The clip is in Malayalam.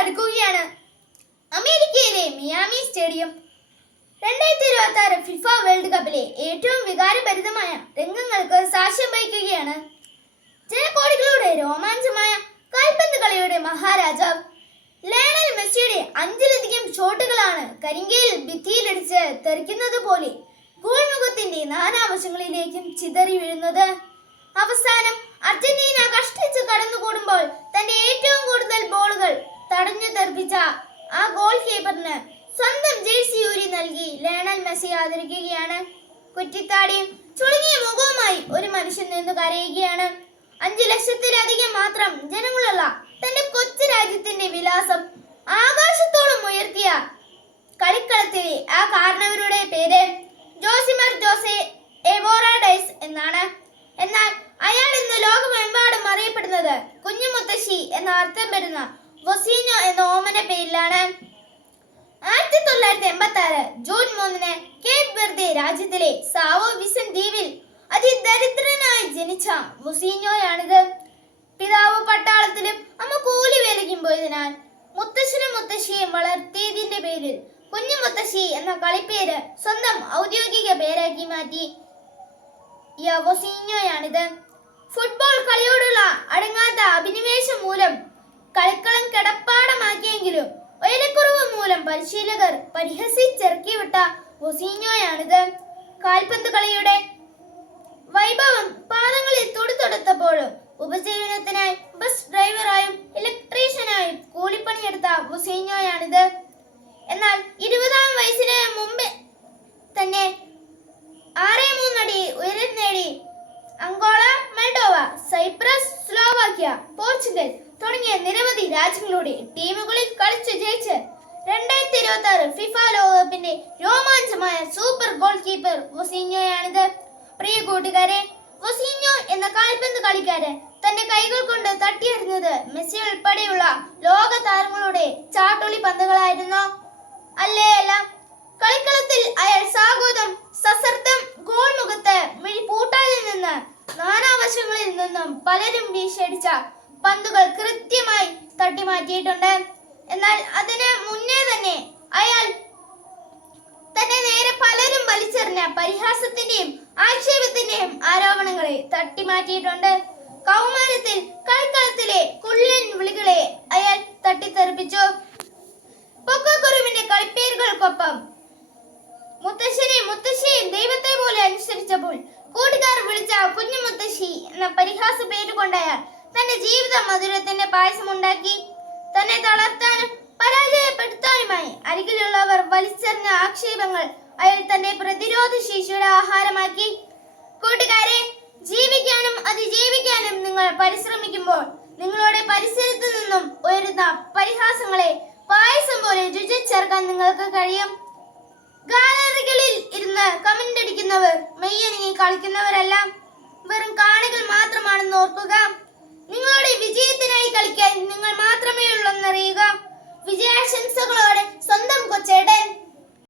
അടുക്കുകയാണ്. അമേരിക്കയിലെ മിയാമി സ്റ്റേഡിയം 2026 ഫിഫ വേൾഡ് കപ്പിലെ ഏറ്റവും വികാരഭരിതമായ രംഗങ്ങൾക്ക് സാക്ഷ്യം വഹിക്കുകയാണ്. ജനകോടികളുടെ രോമാഞ്ചമായ കാൽപന്ത് കളിയുടെ മഹാരാജാവ് ലയണൽ മെസ്സിയുടെ 5ലധികം ഷോട്ടുകളാണ് കരിങ്കയിൽ ഭിത്തിയിലടിച്ച് തെറിക്കുന്നത് പോലെ ഗോൾ മുഖത്തിന്റെ നാനാവശങ്ങളിലേക്കും ചിതറി വീഴുന്നത്. അവസാനം അർജന്റീന കഷ്ടിച്ച് കടന്നുകൂടുമ്പോൾ തന്റെ ഏറ്റവും കൂടുതൽ ബോളുകൾ തടഞ്ഞു തെറിപ്പിച്ച ആ ഗോൾ കീപ്പറിന് സ്വന്തം ജേഴ്സി ഊരി നൽകി ലയണൽ മെസ്സി ആദരിക്കുകയാണ്. കുറ്റിത്താടിയും ചുളുങ്ങിയ മുഖവുമായി ഒരു മനുഷ്യൻ നിന്ന് കരയുകയാണ്. 5 ലക്ഷത്തിലധികം മാത്രം ജനങ്ങളുള്ള തന്റെ കൊച്ചു രാജ്യത്തിന്റെ വിലാസം ആകാശത്തോളം ഉയർത്തിയ കളിക്കളത്തിലെ ആ കാരണവരുടെ പേര് ജോസിമർ ജോസെ എവോറാഡൈസ് എന്നാണ്. എന്നാൽ അയാൾ ഇന്ന് ലോകമെമ്പാടും അറിയപ്പെടുന്നത് കുഞ്ഞുമുത്തശ്ശി എന്ന അർത്ഥം വരുന്ന വൊസീഞ്ഞോ എന്ന ഓമന പേരിലാണ്. 1986 ജൂൺ 3 കേപ്പ് വെർദെ രാജ്യത്തിലെ സാവോ വിസൻ ദ്വീപിൽ അതിദരിദ്രനായി ജനിച്ച വൊസീഞ്ഞോയാണിത്. പിതാവ് പട്ടാളത്തിലും അമ്മ കൂലിവേലയ്ക്കും പോയതിനാൽ മുത്തശ്ശനും മുത്തശ്ശിയും വളർത്തിയതിന്റെ പേരിൽ കുഞ്ഞു മുത്തശ്ശി എന്ന കളിപ്പേര് സ്വന്തം ഔദ്യോഗിക പേരാക്കി മാറ്റി വൊസീഞ്ഞോയാണിത്. ഫുട്ബോൾ കളിയോടുള്ള അടങ്ങാത്ത അഭിനിവേശം മൂലം കളിക്കളം കിടപ്പാടമാക്കിയെങ്കിലും ഉയരക്കുറവ് മൂലം പരിശീലകർ പരിഹസിച്ചിറക്കിവിട്ട വൊസീഞ്ഞോയാണിത്. കാൽപന്ത് കളിയുടെ വൈഭവം പാദങ്ങളിൽ തൊടുത്തൊടുത്തപ്പോഴും ഉപജീവനത്തിനായി ബസ് ഡ്രൈവറായും ഇലക്ട്രീഷ്യനായും കൂലിപ്പണിയെടുത്ത വൊസീഞ്ഞോയാണിത്. എന്നാൽ 20-ാം വയസ്സിന് മുമ്പ് തന്നെ 6'3" അടി ഉയരം നേടി Angola, Moldova, Cyprus, Slovakia, Portugal തുടങ്ങിയ നിരവധി രാജ്യങ്ങളുടെ ടീമുകളിൽ കളിച്ചു ജയിച്ച് 2026 ഫിഫ ലോകകപ്പിന്റെ രോമാഞ്ചമായ സൂപ്പർ ഗോൾ കീപ്പർ വൊസീഞ്ഞോയാണിത്. പ്രിയ കൂട്ടുകാരെ, വൊസീഞ്ഞോ എന്ന കാൽപന്ത് കളിക്കാരൻ തന്റെ കൈകൾ കൊണ്ട് തട്ടിയെറിഞ്ഞത് മെസ്സി ഉൾപ്പെടെയുള്ള ലോക താരങ്ങളുടെ ചാട്ടുളി പന്തുകളായിരുന്നോ? അല്ലേ അല്ല. കളിക്കളത്തിൽ അയാൾ സാഗോദം സശ്രദ്ധം ഗോൾ മുഖത്ത് മിഴി പൂട്ടാതെ നിന്ന് നാനാവശങ്ങളിൽ നിന്നും പലരും വീശിയടിച്ച പന്തുകൾ കൃത്യമായി തട്ടിമാറ്റിയിട്ടുണ്ട്. എന്നാൽ അതിന് മുന്നേ തന്നെ അയാൾ തന്നെ നേരെ പലരും വലിച്ചെറിഞ്ഞ പരിഹാസത്തിന്റെയും ആക്ഷേപത്തിന്റെയും ആരോപണങ്ങളെ തട്ടിമാറ്റിയിട്ടുണ്ട്. കൗമാരത്തിൽ കളിക്കളത്തിലെ കുള്ളൻ വിളികളെ അയാൾ തട്ടിത്തെറിപ്പിച്ചു. പൊക്കക്കുറുവിന്റെ കളിപ്പേരുകൾക്കൊപ്പം മുത്തശ്ശനെയും മുത്തശ്ശിയെയും ദൈവത്തെ പോലെ അനുസരിച്ചപ്പോൾ കൂട്ടുകാർ വിളിച്ച കുഞ്ഞു മുത്തശ്ശി എന്ന പരിഹാസ പേരുകൊണ്ട് അയാൾ തന്റെ ജീവിത മധുരത്തിന്റെ പായസമുണ്ടാക്കി. തന്നെ തളർത്താനും പരാജയപ്പെടുത്താനുമായി അരികിലുള്ളവർ വലിച്ചെറിഞ്ഞ ആക്ഷേപങ്ങൾ അയാൾ തന്റെ പ്രതിരോധ ശേഷിയുടെ ആഹാരമാക്കി. കൂട്ടുകാരെ, ജീവിക്കാനും അതിജീവിക്കാനും നിങ്ങൾ പരിശ്രമിക്കുമ്പോൾ നിങ്ങളുടെ പരിസരത്തു നിന്നും ഉയരുന്ന പരിഹാസങ്ങളെ പായസം പോലെ രുചിച്ചേർക്കാൻ നിങ്ങൾക്ക് കഴിയും. ഗാലറികളിൽ ഇരുന്ന് കമന്റ് അടിക്കുന്നവർ മെയ്യനങ്ങി കളിക്കുന്നവരെല്ലാം വെറും കാണികൾ മാത്രമാണെന്ന് ഓർക്കുക. നിങ്ങളുടെ വിജയത്തിനായി കളിക്കാൻ നിങ്ങൾ മാത്രമേ ഉള്ളെന്നറിയുക. വിജയാശംസകളോടെ സ്വന്തം കൊച്ചേട്ടൻ.